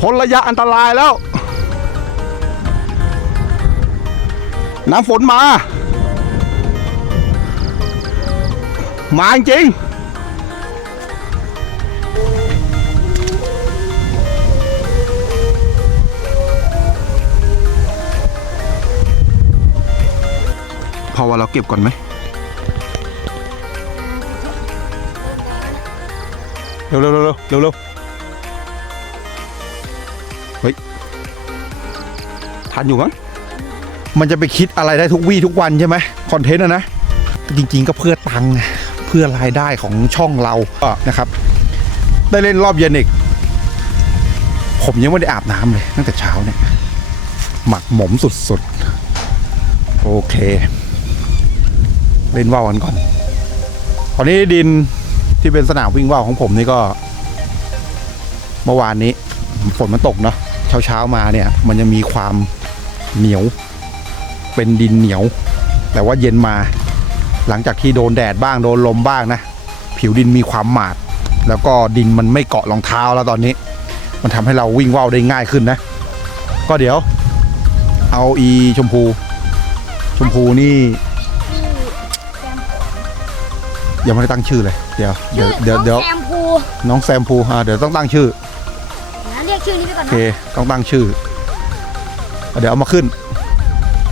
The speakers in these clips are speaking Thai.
พ้นระยะอันตรายแล้ว น้ำฝนมา มาจริงพอว่าเราเก็บก่อนไหม เร็วเร็วเร็วเร็ว เฮ้ยทันอยู่มั้งมันจะไปคิดอะไรได้ทุกวี่ทุกวันใช่ไหมคอนเทนต์อะนะจริง ๆ ก็เพื่อตังค์ไงเพื่อรายได้ของช่องเราก็นะครับ ได้เล่นรอบเย็นอีกผมยังไม่ได้อาบน้ำเลยตั้งแต่เช้าเนี่ย หมักหมมสุดๆ โอเค เล่นว่าวกันก่อน ตอนนี้ดินที่เป็นสนามวิ่งว่าวของผมนี่ก็ เมื่อวานนี้ฝนมันตกเนาะ เช้าเช้าๆมาเนี่ย มันยังมีความเหนียว เป็นดินเหนียว แต่ว่าเย็นมาหลังจากที่โดนแดดบ้างโดนลมบ้างนะ ผิวดินมีความหมาด แล้วก็ดินมันไม่เกาะรองเท้าแล้วตอนนี้ มันทำให้เราวิ่งว่าวได้ง่ายขึ้นนะ ก็เดี๋ยว เอาอีชมพู ชมพูนี่ยังไม่ได้ตั้งชื่อเลย เดี๋ยวเดี๋ยวเดี๋ยวเดี๋ยวแซมพูน้องแซมพูอ่าเดี๋ยวต้องตั้งชื่อนะเรีย กชื่อนี้ไปก่อนโอเค นะต้องตั้งชื่อ เดี๋ยวเอามาขึ้น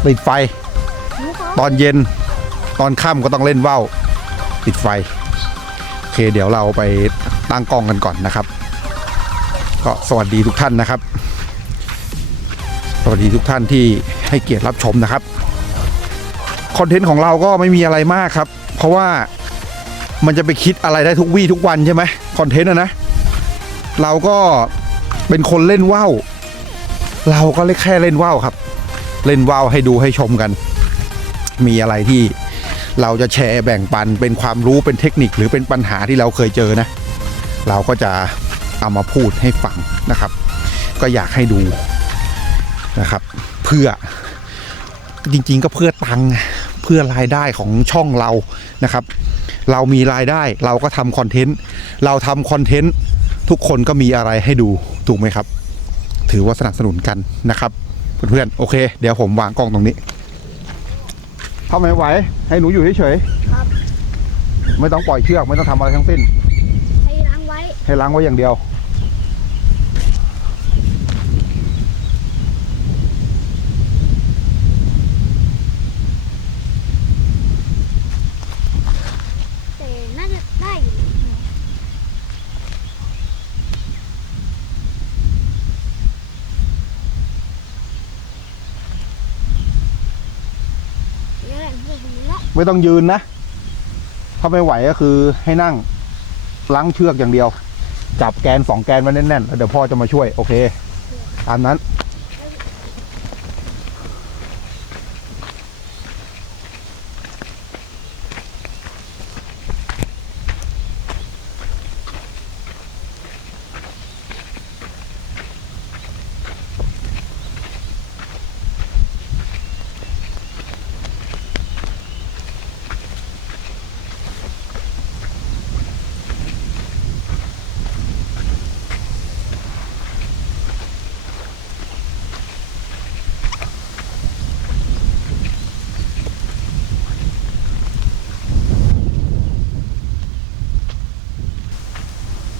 ติดไฟหนูขอตอนเย็น ตอนค่ำก็ต้องเล่นว่าวติดไฟ โอเค เดี๋ยวเราไปตั้งกล้องกันก่อนนะครับ ก็สวัสดีทุกท่านนะครับ สวัสดีทุกท่านที่ให้เกียรติรับชมนะครับ คอนเทนต์ของเราก็ไม่มีอะไรมากครับ เพราะว่ามันจะไปคิดอะไรได้ทุกวี่ทุกวันใช่ไหมคอนเทนต์อะนะ เราก็ เป็นคนเล่นว่าวเราก็เล่นแค่เล่นว่าวครับ เล่นว่าวให้ดูให้ชมกัน มีอะไรที่เราจะแชร์แบ่งปันเป็นความรู้เป็นเทคนิคหรือเป็นปัญหาที่เราเคยเจอนะ เราก็จะเอามาพูดให้ฟังนะครับ ก็อยากให้ดูนะครับ เพื่อจริงๆก็เพื่อตังค์เพื่อรายได้ของช่องเรานะครับ เรามีรายได้เราก็ทำคอนเทนต์เราทำคอนเทนต์ ทุกคนก็มีอะไรให้ดูถูกไหมครับ ถือว่าสนับสนุนกันนะครับ เพื่อนๆโอเค เดี๋ยวผมวางกล้องตรงนี้ถ้าไม่ไหว ให้หนูอยู่เฉยครับๆไม่ต้องปล่อยเชือกไม่ต้องทำอะไรทั้งสิ้น ให้ล้างไว้ ให้ล้างไว้อย่างเดียว แต่น่าจะได้อยู่เดี๋ยวแหละเพื่อนคนนี้ละ ไม่ต้องยืนนะ ถ้าไม่ไหวก็คือให้นั่งล้างเชือกอย่างเดียว จับแกนสองแกนไว้แน่นๆแล้วเดี๋ยวพ่อจะมาช่วย โอเค ตามนั้น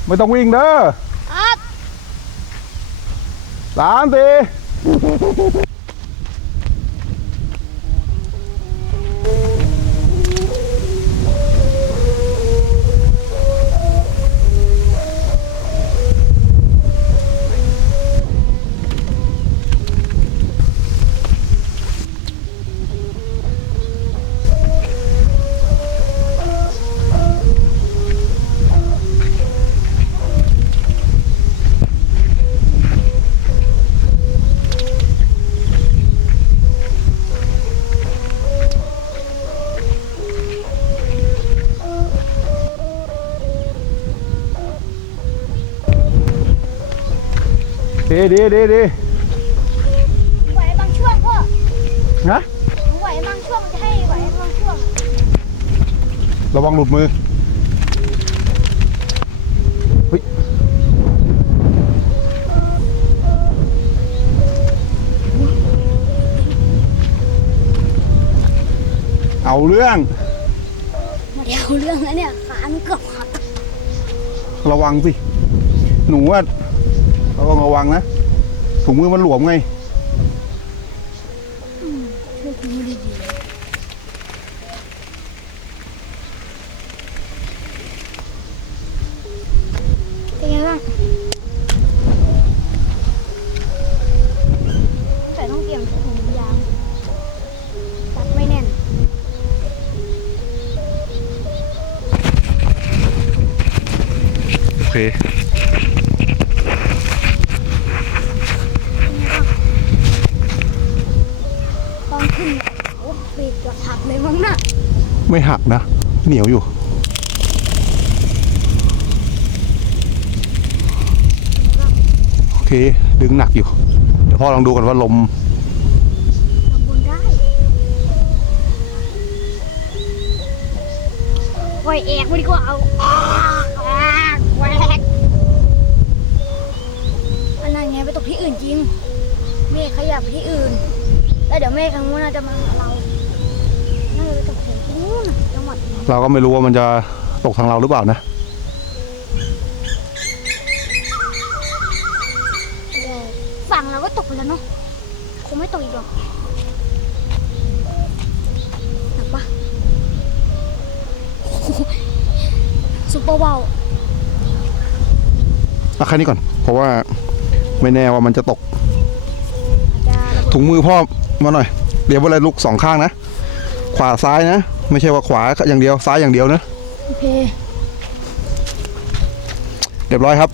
ไม่ต้องวิ่งเด้อครับสามสี่ ดีดีดีดีไหวบางช่วงพ่อนะไหวบางช่วงจะให้ไหวบางช่วง ระวังหลุดมือเอาเรื่องมาเอาเรื่องแล้วเนี่ยขาหนูเกือบหัดระวังสิ หนูว่า เราต้องระวังนะถุงมือมันหลวมไงช่วยคุณดีๆเป็นไงบ้างแต่ต้องเตรียมถุงยางตัดไม่แน่น โอเค ไม่หักนะ เหนียวอยู่ โอเค ดึงหนักอยู่ เดี๋ยวพ่อลองดูกันว่าลมได้ปล่อยแอกมาดีกว่าเอาแอกแอกแอกอันนั้นไงไปตกที่อื่นจริงเมฆขยับไปที่อื่น แล้วเดี๋ยวเมฆทางนู้นน่าจะมาหา เราก็ไม่รู้ว่ามันจะตกทางเราหรือเปล่านะฝั่งเราก็ตกไปแล้วเนาะคงไม่ตกอีกหรอกหนักปะโอ้โหซุปเปอร์เบาเอาแค่นี้ก่อน เพราะว่าไม่แน่ว่ามันจะตกอาจจะระเบิดถุงมือพ่อมาหน่อย เดี๋ยวเวลาลุกสองข้างนะ ขวาซ้ายนะ ไม่ใช่ว่าขวาอย่างเดียวซ้ายอย่างเดียวนะโอเคเรียบร้อยครับ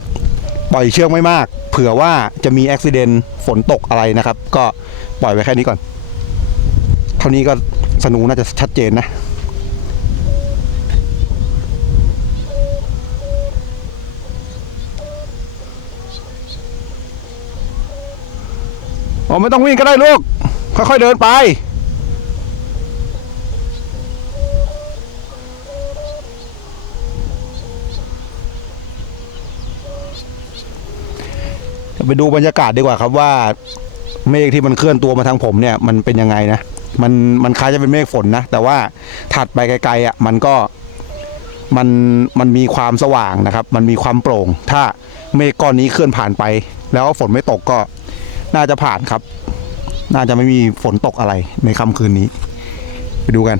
ปล่อยเชือกไม่มาก เผื่อว่าจะมีอุบิเหตุฝนตกอะไรนะครับ ก็ปล่อยไว้แค่นี้ก่อน เท่านี้ก็สนูน่าจะชัดเจนนะอ๋อไม่ต้องวิ่งก็ได้ลูก ค่อยๆเดินไป ไปดูบรรยากาศดีกว่าครับว่า เมฆที่มันเคลื่อนตัวมาทางผมเนี่ยมันเป็นยังไงนะมันมันคล้ายจะเป็นเมฆฝนนะ แต่ว่าถัดไปไกลๆอะมันก็มันมันมีความสว่างนะครับ มันมีความโปร่ง ถ้าเมฆก้อนนี้เคลื่อนผ่านไป แล้วฝนไม่ตกก็น่าจะผ่านครับ น่าจะไม่มีฝนตกอะไรในค่ำคืนนี้ ไปดูกัน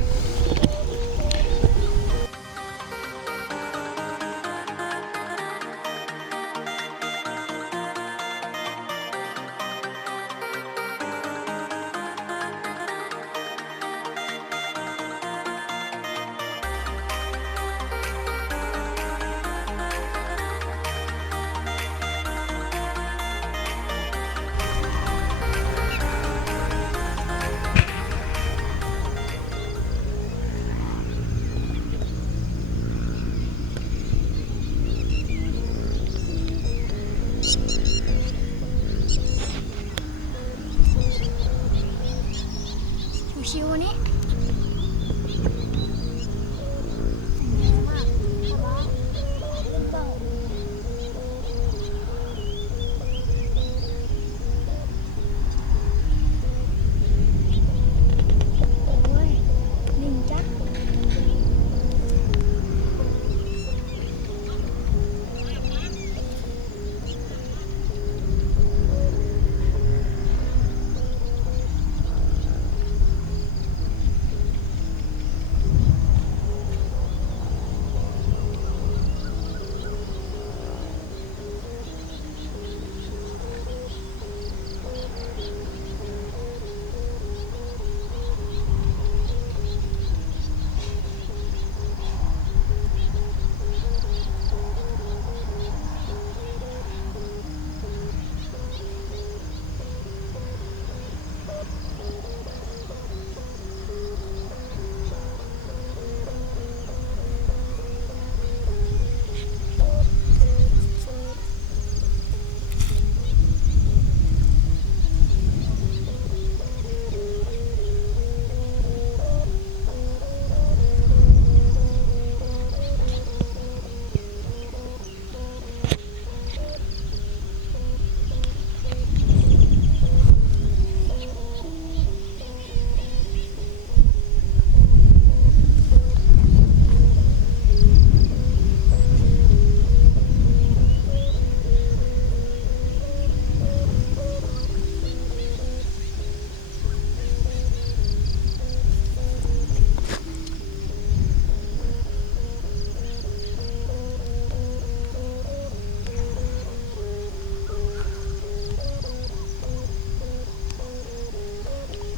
ชิว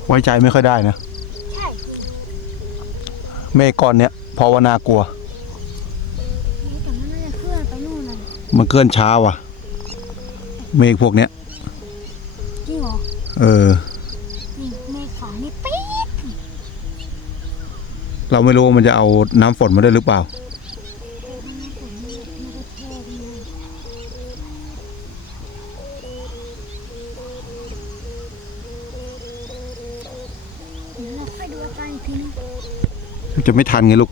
ไว้ใจไม่ค่อยได้นะ ใช่เมฆก้อนเนี้ยภาวนากลัว แต่มันน่าจะเคลื่อนไปนู่นน่ะมันเคลื่อนช้าว่ะ เมฆพวกเนี้ย จริงเหรอ เออ นี่เมฆฝานี่ปี๊ดเราไม่รู้ว่ามันจะเอาน้ำฝนมาด้วยหรือเปล่า ค่อยดูอาการอีกทีนึงจะไม่ทันไงลูก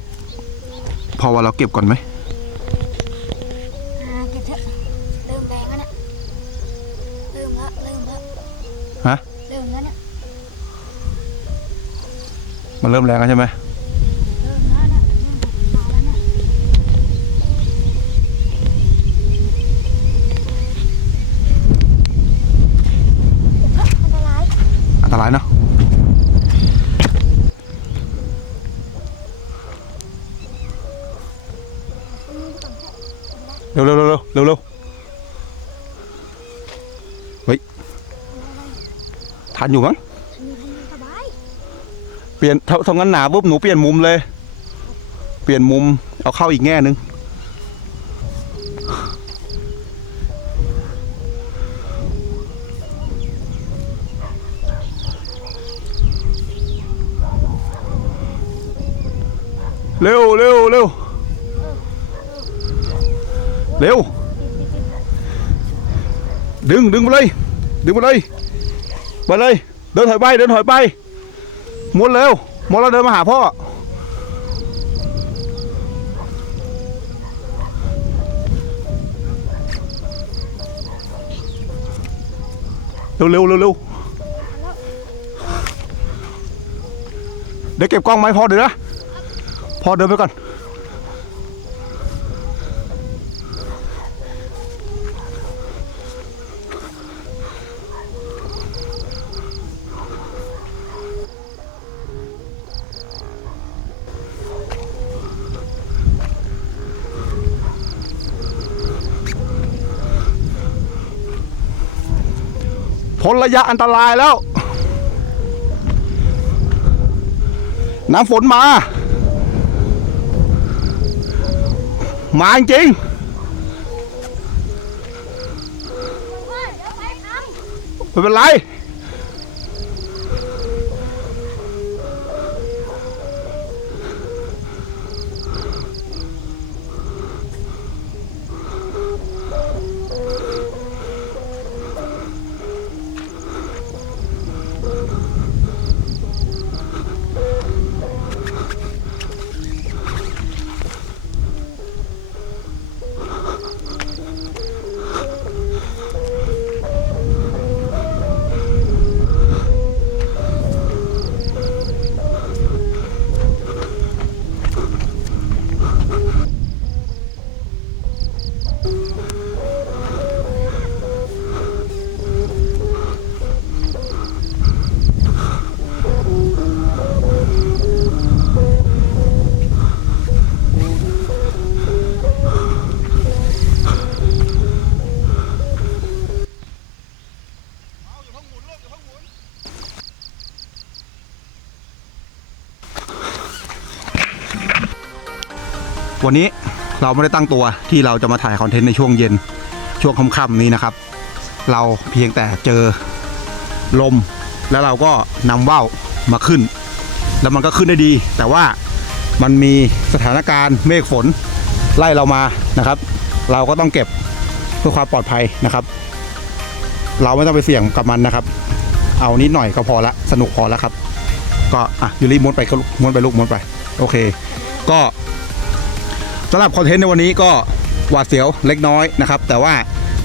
พอว่าเราเก็บก่อนไหมอ่าเก็บเถอะเริ่มแรงแล้วเนี่ยเริ่มละเริ่มละฮะ เริ่มแล้วเนี่ยมันเริ่มแรงแล้วใช่ไหมเริ่มแล้วเนี่ยเริ่มมาแล้วเนี่ยเก็บเถอะอันตราย อันตรายเนาะ เถอะเร็วเร็วเร็วเร็วเร็วเฮ้ยทันอยู่มั้งมีทันมีสบายเปลี่ยนถ้าถ้างั้นหนาปุ๊บหนูเปลี่ยนมุมเลย เปลี่ยนมุมเอาเข้าอีกแง่หนึ่งเร็วเร็วเร็ว เร็ว ดึงดึงไปเลย ดึงไปเลยไปเลย เดินถอยไป เดินถอยไปม้นเร็วม้วนแล้วเดินมาหาพ่อ เร็วเร็วเร็วเร็วเดี๋ยวเก็บกล้องไหมพ่อเดี๋ยวนะพ่อเดินไปก่อน พ้นระยะอันตรายแล้ว น้ำฝนมา มาจริงไม่เป็นไร วันนี้เราไม่ได้ตั้งตัวที่เราจะมาถ่ายคอนเทนต์ในช่วงเย็นช่วงค่ำๆนี้นะครับ เราเพียงแต่เจอลม แล้วเราก็นำว่าวมาขึ้น แล้วมันก็ขึ้นได้ดี แต่ว่ามันมีสถานการณ์เมฆฝนไล่เรามานะครับ เราก็ต้องเก็บเพื่อความปลอดภัยนะครับ เราไม่ต้องไปเสี่ยงกับมันนะครับ เอานิดหน่อยก็พอละสนุกพอแล้วครับ ก็อะยูรีม้วนไปก็ม้วนไปลูกม้วนไป โอเค ก็สำหรับคอนเทนต์ในวันนี้ก็หวาดเสียวเล็กน้อยนะครับ แต่ว่า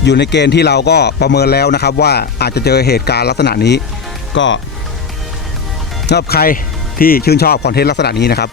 อยู่ในเกณฑ์ที่เราก็ประเมินแล้วนะครับ ว่าอาจจะเจอเหตุการณ์ลักษณะนี้ ก็สำหรับใครที่ชื่นชอบคอนเทนต์ลักษณะนี้นะครับ